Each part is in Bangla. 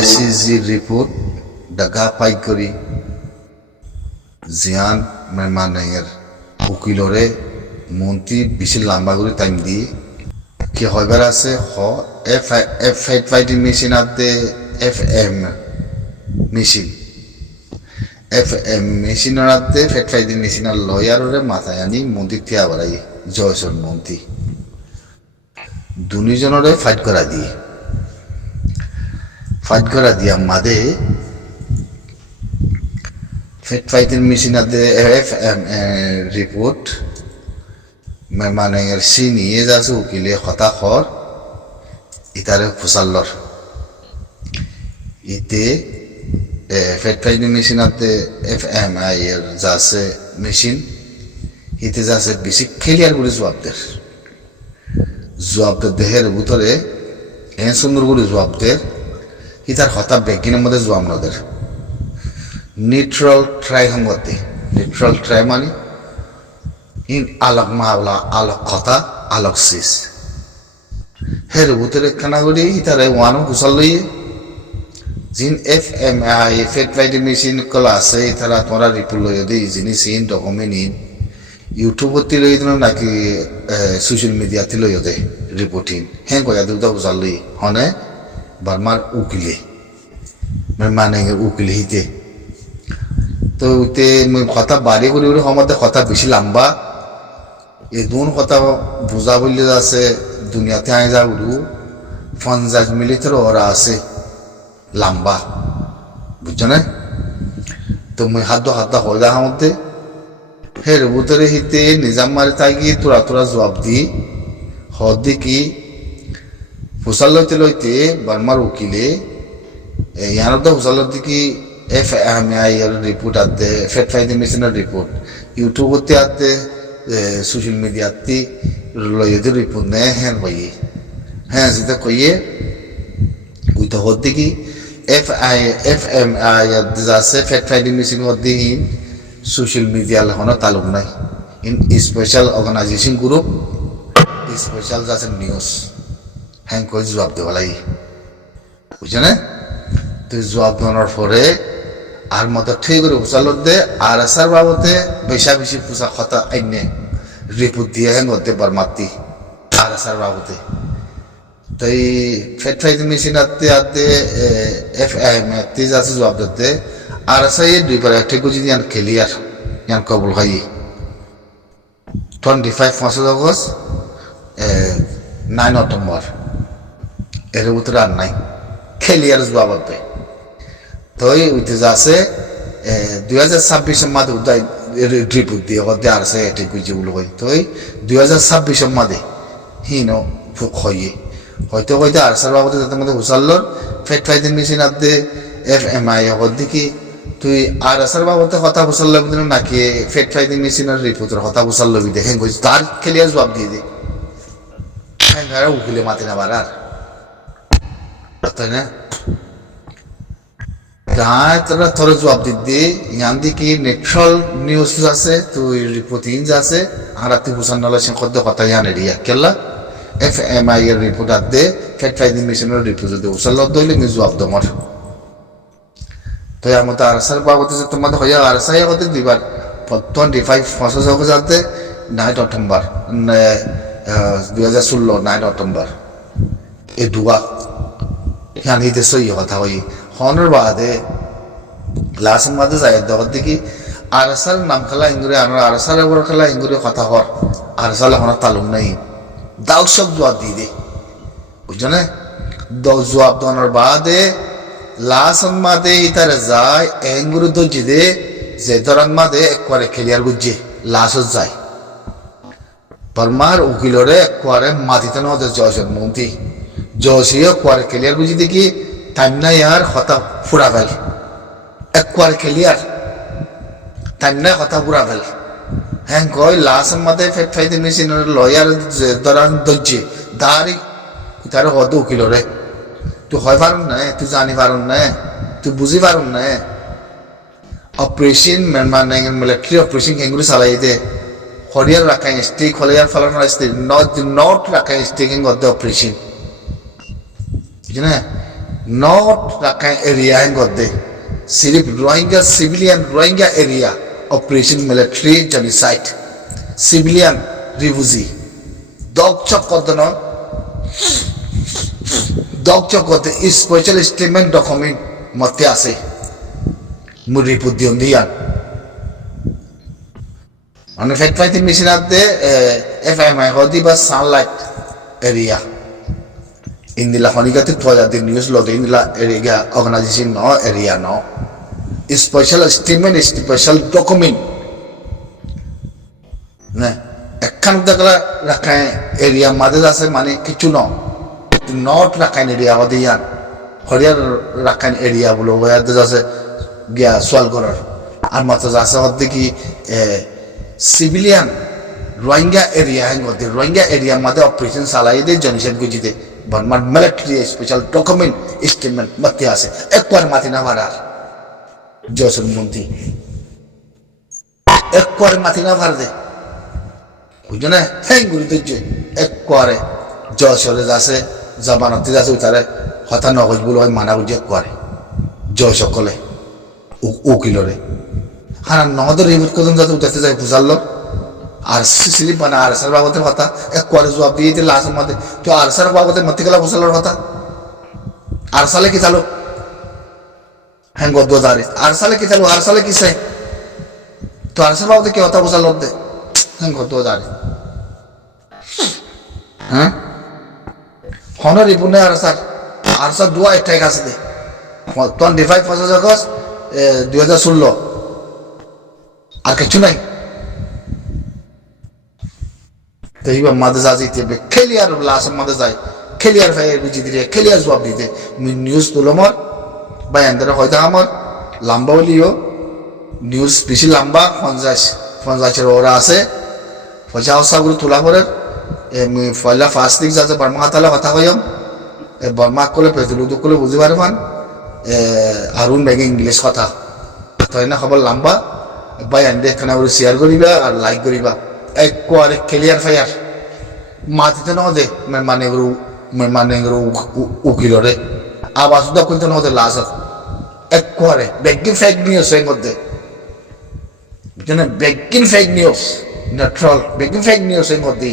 ICG report daga পাই করি জিয়ান মেহমানের উকিলরে মন্ত্রী বেশি লম্বা করে টাইম দিয়ে কি হইবার আছে হ এফ ফাইট ফাইটিং মেশিন আতে FM মেশিন FM মেশিনের আতে ফাইট ফাইটিং মেশিনের লয়াররে মাথায় আনি মন্ত্রী থিয়া বাড়াই জয়সন মন্ত্রী দুজনরে ফাইট করা দিয়া মাদে ফাইট ফাইটিং মেশিন আতে FM রিপোর্ট মেহমানের সিনিয়ে যাচ্ছে উকিলে হতাশর ইতারে ফুসাল্লর ইতে ফাইট ফাইটিং মেশিন আতে FMI এর যাচ্ছে মেশিন ইতে যাচ্ছে বেশি ক্লিয়ার করে জবাবদের দেহের ভিতরে এন সুন্দর করে জবাবদের ইতার হতা বেগিনের মধ্যে জবাব নদের নিউট্রাল ট্রাই হঙ্গতে নিউট্রাল ট্রাই মানে ইন আলোক মাওলা আলোক কথা আলোক শেষ হের ভিতরে খানা করি ইতারে ওয়ানো গুছাল লইয়ে জিন FMI fight fighting machine call আছে ইতারা তোমরা রিপোর্ট লইয়ে দিই জিনিস ইন ডকুমেন্ট ইন ইউটিউবতে লই দিন নাকি সোশ্যাল মিডিয়াতে লই দে রিপোর্টিং হ্যাঁ কয়া দুটা বুঝাল লই হনে বারমার উকিলে মানে উকিল হিতে তো উতে মই কথা বাড়ি করি আমাদের কথা বেশি লম্বা এই দুন কথা বুঝা বললে আছে দুনিয়াতে আয় যা উড়ু 50 মিনিটের ওরা আছে লম্বা বুঝছো না তো মই হাত হয়ে যা মধ্যে হের ভিতরে হিতে নিজাম মারি থাকি তোরা জবাব দি হদি কি ফুসাল লইতে বার্মার উকিলে ইয়ার তো ফুসাল কি FMI এর রিপোর্ট আতে ফাইট ফাইটিং মেশিনের রিপোর্ট ইউটিউবতে আতে সোশ্যাল মিডিয়াতে লইতে রিপোর্ট নে হ্যাঁ যেটা কইয়ে ওইটা হদি কি FMI এর যাচ্ছে ফাইট ফাইটিং মেশিন হদি সোশ্যাল মিডিয়া লাগানো তালুক নাই in special organisation group special যাচ্ছে নিউজ হ্যাঁ কই জবাব দেওয়া লাগে বুঝছো না তুই জবাব দেওয়ার পরে আর মতো ঠিক করে উচালত দে আর আসার বাবতে বেশি পোশাক কথা আইনে রিপোর্ট দিয়ে হ্যাঁ করতে পার মাতি আর আসার বাবতে তাই ফাইট ফাইটিং মেশিন আতে FMI যাচ্ছে জবাব দিতে আর আসাই দুই পারে ঠিক যদি ইয়ান ক্লিয়ার ইয়ান কবল হয় 25 আগস্ট 9 অক্টোবর এর ভিতরে আর নাই ক্লিয়ার জবাব হবে তো ওইতে যাচ্ছে 2026 মাদে উদয় রিপোর্ট দিয়ে হতে আর সে ঠিক বুঝি বলে হয় তো 2026 মাদে হিনো ফুক হয়তো আর সার বাবদে তাদের মধ্যে হুসাল্লর ফাইট ফাইটিং মেশিন আদে FMI হদি কি তুই আর আসার বাবদে কথা হুসাল লবি নাকি ফাইট ফাইটিং মেশিনের রিপোর্টের কথা হুসাল লবি দেখেন কই তার ক্লিয়ার জবাব দিয়ে দে হ্যাঁ উকিলে মাতি না বারার তাই না গায়ে তোরা তোর জবাব দিদি ইয়ান দিকে নেট্রাল নিউজ আছে তুই রিপোর্টিং আছে আর তুই হুসান নালা সে কত কথা ইয়ান এরিয়া কেলা FMI এর রিপোর্ট আদে ফাইট ফাইটিং মেশিনের রিপোর্ট দে হুসাল দইলে নি জবাব দমর তো ইয়ার মতো আর সার বাবতে যে তোমাদের হইয়া আর সাই হতে দিবার 25 আগস্ট যাতে 9 অক্টোবর 2016 9 অক্টোবর এই দুয়া ইয়ান হিতে সই কথা হই হনর বাদে লাস্ট মাদে যায় দহত কি আর সার নাম খেলা ইংরে আর সার বড় খেলা ইংরে কথা হর আর সাল হন তালুম নাই দাও সব জবাব দিয়ে দে বুঝছো না জবাব দেওয়ার বাদে লাস্ট মাদে ইতারে যায় এঙ্গুরু দজি দে যে দরান মাদে একবারে ক্লিয়ার বুঝছে লাস্ট যায় পরমার উকিলরে একবারে মাটিতে নদে জয়সন মন্ত্রী জয়সিও একবারে ক্লিয়ার বুঝি দেখি টাইম নাই আর কথা ফুরা ফেল একবারে ক্লিয়ার টাইম নাই কথা ফুরা ফেল হ্যাঁ কই লাস্ট মাদে ফাইট ফাইটিং মেশিনের লয়ার যে দরান দজি দাঁড়ি তার হদ উকিলরে তুই হয় পারুন না তুই জানি পারুন না তুই বুঝি পারুন না অপারেশন মানে মিলিটারি অপারেশন এগুলো চালাই দে হরিয়ার রাখা স্টিক হরিয়ার ফলানোর স্টিক নট রাখা স্টিকিং অফ দ্য অপারেশন বুঝলি না নট রাখাইন এরিয়া হ্যাঁ গদ্দে সিরিফ Rohingya civilian Rohingya area operation military genocide civilian refugee দক চক কদ্দন দক চক গদ্দে স্পেশাল স্টেটমেন্ট ডকুমেন্ট মতে আছে মুরিপুদ দিয়ান মানে ফ্যাক্ট ফাইটিং মেশিন আতে এফএমআই হদি বা সানলাইট এরিয়া ইন্দিলা হনিগাতে তোয়া দি নিউজ লদে ইন্দিলা এরিয়া অর্গানাইজেশন ন এরিয়া ন স্পেশাল স্টেটমেন্ট স্পেশাল ডকুমেন্ট না একখান দেখলা রাখাই এরিয়া মাঝে আছে মানে কিছু ন নট রাখাইন এরিয়া হদিয়ান হরিয়ার রাখাইন এরিয়া বলো হয়াতে আছে গিয়া সোয়াল করার আর মাত্র আছে হদ্দে কি সিভিলিয়ান রোহিঙ্গা এরিয়া হ্যাঁ রোহিঙ্গা এরিয়া মাঝে অপারেশন চালাই দে জনসেদ গুজিতে বর্মার মিলিটারি স্পেশাল ডকুমেন্ট স্টেটমেন্ট মাতে আছে একবার মাতি না ভাড়ার জয়সন মন্ত্রী একবার মাতি না ভাড় দে বুঝছো না হ্যাঁ গুরু ধৈর্য একবারে জয়সরে আছে জবানতি আছে তারে হতা নগজ বলে হয় মানা বুঝে একবারে জয় সকলে উকিলরে হারা নগদের রিভিট কদম যাতে উঠাতে যায় বুঝালো আর স্লিপ বানা আর সার বাবতের কথা এক করে জবাব দিয়ে দিল লাস্টের মধ্যে তো আর সার বাবতের মধ্যে গেলা বুঝালোর কথা আর সালে কি চালু হ্যাঁ গদ্দ দাঁড়িয়ে আর সালে কি চালু আর সালে কি চাই তো আর সার বাবতে কি কথা বুঝালো দে হ্যাঁ গদ্দ দাঁড়িয়ে হ্যাঁ ফোনের রিপুনে আর স্যার দোয়া একটাই কাছে দে 25 আগস্ট 2016 আর কিছু নাই তো এইবার মাঝে যাইতে খেলিয়ার লাস্ট মাঝে যায় খেলিয়ার ভাই বুঝি দিলে খেলিয়ার জবাব দিতে নিউজ তুলো মর বা এন্দারে হয়তো আমার লম্বা হলিও নিউজ বেশি লম্বা 50 ওরা আছে 50 সাগুলো তোলা করে পয়লা ফার্স্ট দিক যাচ্ছে বর্মা হাতালে কথা কইম বর্মা কলে পেতুলু দুকলে বুঝি পারবান হারুন ব্যাগে ইংলিশ কথা তাই না খবর লম্বা বাই আন্ডে এখানে শেয়ার করিবা আর লাইক করিবা একবারে ক্লিয়ার ফায়ার মাটিতে ন দে মানে উকিলরে আবাস দা করতে ন দে লাস্ট একবারে বেগিন ফেক নিউজ এর মধ্যে বুঝছেন বেগিন ফেক নিউজ না ট্রল বেগিন ফেক নিউজ এর মধ্যে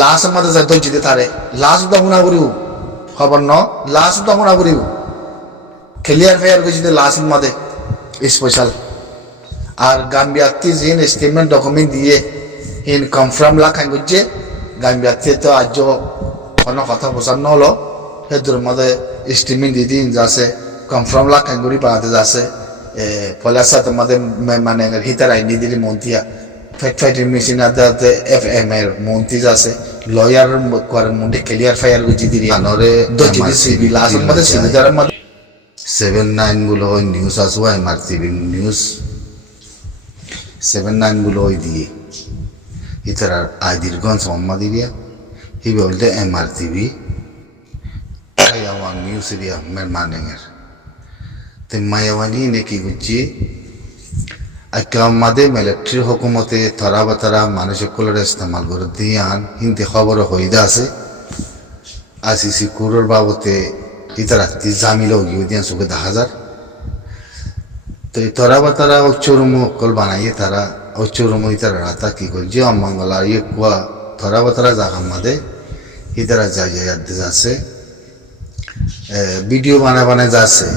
লাস্ট মধ্যে যাই তো জিতে তারে লাস্ট দা হুনা করিও খবর ন লাস্ট দা হুনা করিও ক্লিয়ার ফায়ার কইতে লাস্ট মধ্যে স্পেশাল আর গাম্বিয়াতি জিন স্টেটমেন্ট ডকুমেন্ট দিয়ে ইন কনফার্ম লাখাই গজে গাম্বিয়াতি তো আজ কোনো কথা বোঝানো হলো হেদুর মধ্যে স্টেটমেন্ট দিয়ে দিন যাচ্ছে কনফার্ম লাখাই গড়ি বানাতে যাচ্ছে পলাশা তোমাদের মানে হিতার আইনি দিলি মন্ত্রিয়া ফ্যাক্ট ফাইটিং মেশিন আদাতে এফএম এর মন্ত্রী যাচ্ছে লয়ার করে মন্ত্রী ক্লিয়ার ফায়ার গজি দিলি আনরে দজিদি সিবি লাস্ট মধ্যে সিবিদার মধ্যে 79 গুলো নিউজ আসবো এমআরটিভি নিউজ 79 গুলো দিয়ে ইতার আইদিরগঞ্জ সম্মা দিবিয়া হি বলতে এমআরটিভি মায়াওয়ান নিউজ এরিয়া মেরমানেঙ্গের তে মায়াওয়ানি নাকি গুজি আকামাদে মিলিটারি হুকুমতে তরা বাতারা মানুষগুলোর ইস্তেমাল করে দিয়ান হিন্দি খবর হইদা আছে আইসিসি কুরোর বাবতে ইতারা জামিল গিয়ে দিয়ান সুখে 10,000 তো তরা বাতারা উচ্চরুমু কল বানাইয়ে তারা উচ্চরুমু ইতারা রাতা কি কল যে অমঙ্গলা ইয়ে কুয়া তরা বাতারা জাগামাদে ইতারা যাই যাচ্ছে ভিডিও বানায় যাচ্ছে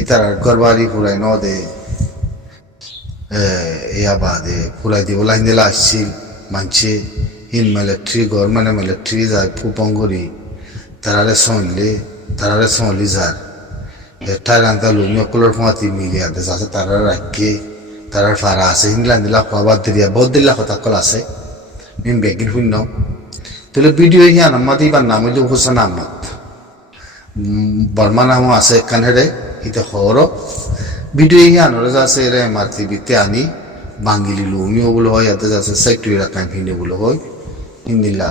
ইতারা ঘরবাড়ি পুরাই ন দে ইয়া বাদে পুরাই দিব লাইন দিলা আসছিল মানছে হিন মিলিটারি গভর্নমেন্ট মিলিটারি যায় ফুপঙ্গরি তারারে সঁলি যার টাইলান্তা লুমি অকলের ফাঁতি মিলিয়ে আনতে যাচ্ছে তারা রাখকে তারা ফারা আছে হিনলা দিলা খাবার দিয়া বহুত দিলা কথা কল আছে মিম বেগিন শূন্য তাহলে ভিডিও হিয়ান আম্মাদ ইবার নাম হইল হোসেন আহমদ বর্মা নামও আছে এখানে ইতে খবর ভিডিও হিয়ানোরে যাচ্ছে এরা এমআরটিভিতে আনি বাঙ্গিলি লুমিও বলে হয় ইয়াতে যাচ্ছে সেক্টরি রাখান ফিনে বলে হয় হিন্দিলা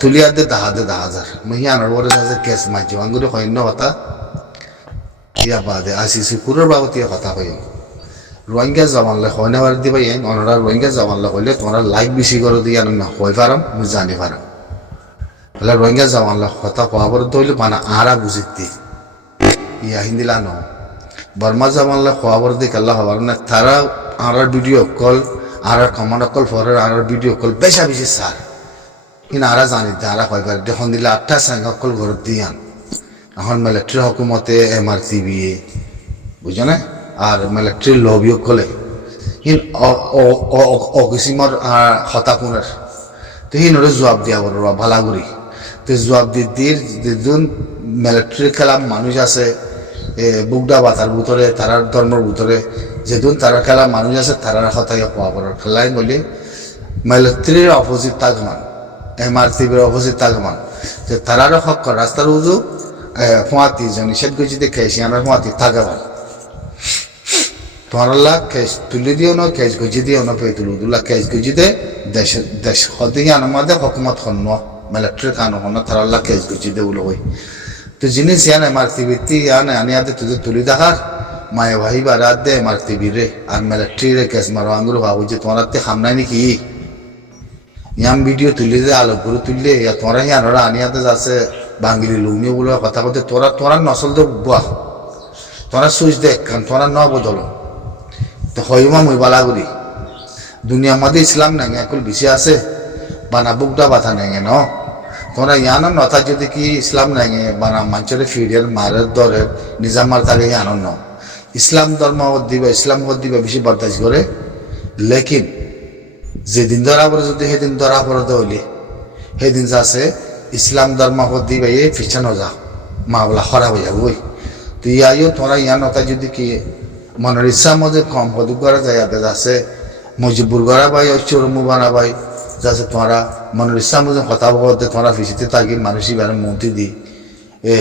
তুলিয়ার দে 10,000 হিয়ানোর পরে যাচ্ছে কেস মাইছে বাঙ্গুলি হইন্য কথা ইয়া বাদে আইসিসি পুরোর বাবদ ইয়া কথা হয় রোহিঙ্গা জমানলে হয় না বার দিবা ওনারা রোহিঙ্গা জমানলে হইলে তোমরা লাইক বেশি করে দিয়ে না হয়ে পারাম জানি পারাম বলে রোহিঙ্গা জামানলা কথা কোয়াবর দইলে বানা আরা বুঝিতি ইয়া হিন্দিলা ন বর্মা জামানলা কোয়াবর দিক আল্লাহ হবার না তারা আরার ভিডিও কল আরার কমান্ড কল ফরের আরার ভিডিও কল বেশা বেশি সার কিন্তু আরা জানি আরা কয়বার যখন দিলে 8টা সাইঙ্গা কল ঘর দিয়ান এখন মিলিটারি হকুমতে MRTV বুঝো না আর মিলিটারি লবিও কলে অকিসিমর হতাকুনের তো হিনরে জবাব দিয়া বড় ভালা করি তো জবাব দিয়ে যেদিন মিলিটারি খেলা মানুষ আছে বুকডা বাতার ভিতরে তারার ধর্মের ভিতরে যেদিন তারা খেলা মানুষ আছে তারার হতাকে পাওয়া করার খেলাই বলে মিলিটারির অপোজিট তাগমান MRTVর অপোজিট তাগমান যে তারারও হক রাস্তার উজু ফোঁয়াতি নিষেধ করছি দেখে আমার ফোঁয়াতি তাগাবান তোমার কেস তুলি দিও না কেস গজি দিও না পেয়ে তুলু দুলা কেস গজি দে দেশ হদিকে আনমাদে হকুমত হন্ন মিলিটারি কানো হন্ন তারা কেস গজি দে উলো হই তো জিনিস ইয়ান MRTV ইয়ান আনিয়াতে তুই তুলি দেখার মায়ে ভাই বারাত দে MRTV রে আর মিলিটারি রে কেস মারো আঙ্গুর ভাবু যে তোমার হামনাই নাকি ইয়াম ভিডিও তুলি দে আলো গুরু তুললে ইয়া তোরা ইয়ানরা আনিয়াতে যাচ্ছে বাঙালি লুমিও বলে কথা বলতে তোরা নসল দে বুয়া তোরা সুইচ দেখ কারণ তোরা ন বদলো তো হইমা মই বালা করি দুনিয়ার মধ্যে ইসলাম নাই এখন বেশি আছে বানা বুকটা বাধা নাই ন তোমরা ইয়ান নথা যদি কি ইসলাম নাই বানা মানুষের ফিরিয়ার মারের দরের নিজামার থাকে আনন্দ ইসলাম ধর্ম দিবে ইসলাম দিবে বেশি বরদাস্ত করে লেকিন যেদিন ধরা পড়ে যদি সেদিন ধরা পড়ে হইলে সেদিন আছে ইসলাম ধর্ম দিবে এই ফিচানো যা মা বলা খারাপ হয়ে যাবো তো ইয়াইও তোমরা ইয়ান নথা যদি কি মনের ইচ্ছা মধ্যে কম পদক করা যায় যাচ্ছে মজিবুর করা ভাই চোরমু বানা ভাই যাচ্ছে তোমরা মনের ইচ্ছা মধ্যে কথা বলতে তোমরা ফিসিতে থাকি মানুষ এবার মন্ত্রী দি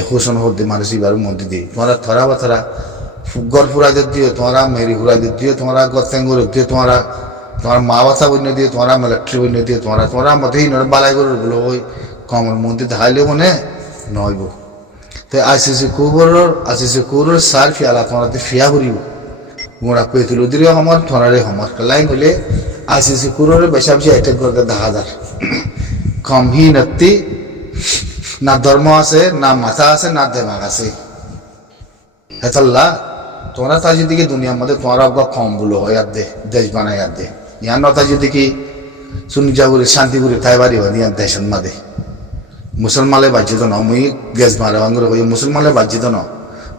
হোসন হতে মানুষ এবার মন্ত্রী দি তোমরা থরা বা থরা গড় ফুরাইতে দিও তোমরা মেরি ফুরাইতে দিও তোমরা গত্যাঙ্গুর দিও তোমরা তোমার মা বাতা বন্য দিয়ে তোমরা মিলিটারি বন্য দিয়ে তোমরা মতেই নয় বালাই করে বলো ওই কমর মন্ত্রী দেখাইলেও মনে নইব তো আইসিসি কুবরের সার ফিয়ালা তোমরা ফিয়া করিব মোড়া পেয়ে তুলে দিলেও আমার থনারে আমার লাইন হলে আইসিসি কুরোরে বেশা বেশি অ্যাটাক করতে 10,000 কম হি নত্তি না ধর্ম আছে না মাথা আছে না দেমাগ আছে হেতাল্লা তোমরা তা যদি কি দুনিয়ার মধ্যে তোমরা কম বলো হয় আর দে দেশ বানায় আর দে ইয়ার নতা যদি কি সুনিজাগুলি শান্তিগুলি তাই বাড়ি হয় ইয়ার দেশের মাঝে মুসলমানে বাজিত ন মুই গেছ মারে আঙ্গুর হয়ে মুসলমানে বাজিত ন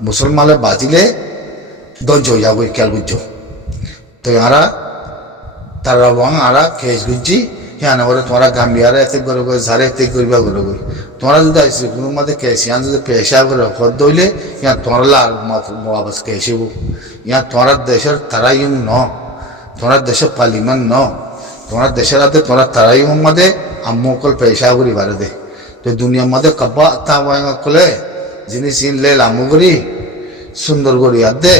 মুসলমানে বাজিলে ধৈর্য হয়ে যাবো খেয়াল বুঝছো তো আরা তারা বং আরা খেস বুঝছি হ্যাঁ বলে তোমরা গাম্বিয়ারা এতে করে ঝাড়ে এতে করবা করে তোমরা যদি আসছে কোনো মধ্যে খেয়েছি ইয়ান যদি পেশা করে হদ দইলে ইয়ান তোমরা আর আবাস খেয়েছিব ইয়ান তোমরা দেশের তারাই ন তোমরা দেশের পালিমান ন তোমরা দেশের হাতে তোমরা তারাই মধ্যে আম্মকল পেশা করি বারে দে তো দুনিয়ার মধ্যে কাব্বা তা কলে জিনিস ইনলে লামু করি সুন্দর করি আর দে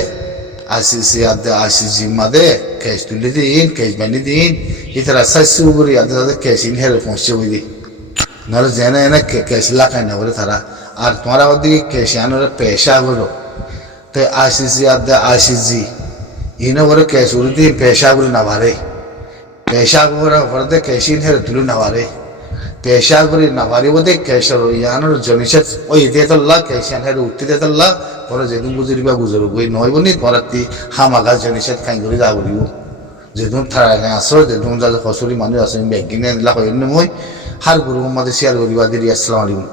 আসিসি মাদে কেস তুলে দিন কেস বানি দিন ইতারা সাইসু করি আদে তাদের কেস ইন হেরে পৌঁছে বুঝি নাহলে জেনে এনে কেস লাগাই না বলে তারা আর তোমার ওদিকে কেস আনোরে পেশা করো তো আসিসি ইনো করে কেস উড়ি দিন পেশা করি না ভারে পেশা করে ভরতে কেস ইন হেরে তুলে না ভারে পেশা করি না ভারি বোধে কেসর ইয়ানোর জনিষেধ ওই দিয়ে তোল্লা কেস আন হেরে উঠতে দিয়ে তোল্লা পরে যেদিন গুজরিবা গুজরব ওই নয় বনি পরাতি হামাগা জনিষেধ খাই করে যা করিব যেদিন থারা আসো যেদিন যা হসুরি মানুষ আসেন ব্যাংকিং এলা হয় মই হার গুরু আমাদের শেয়ার করিবা দিদি আসসালামু আলাইকুম।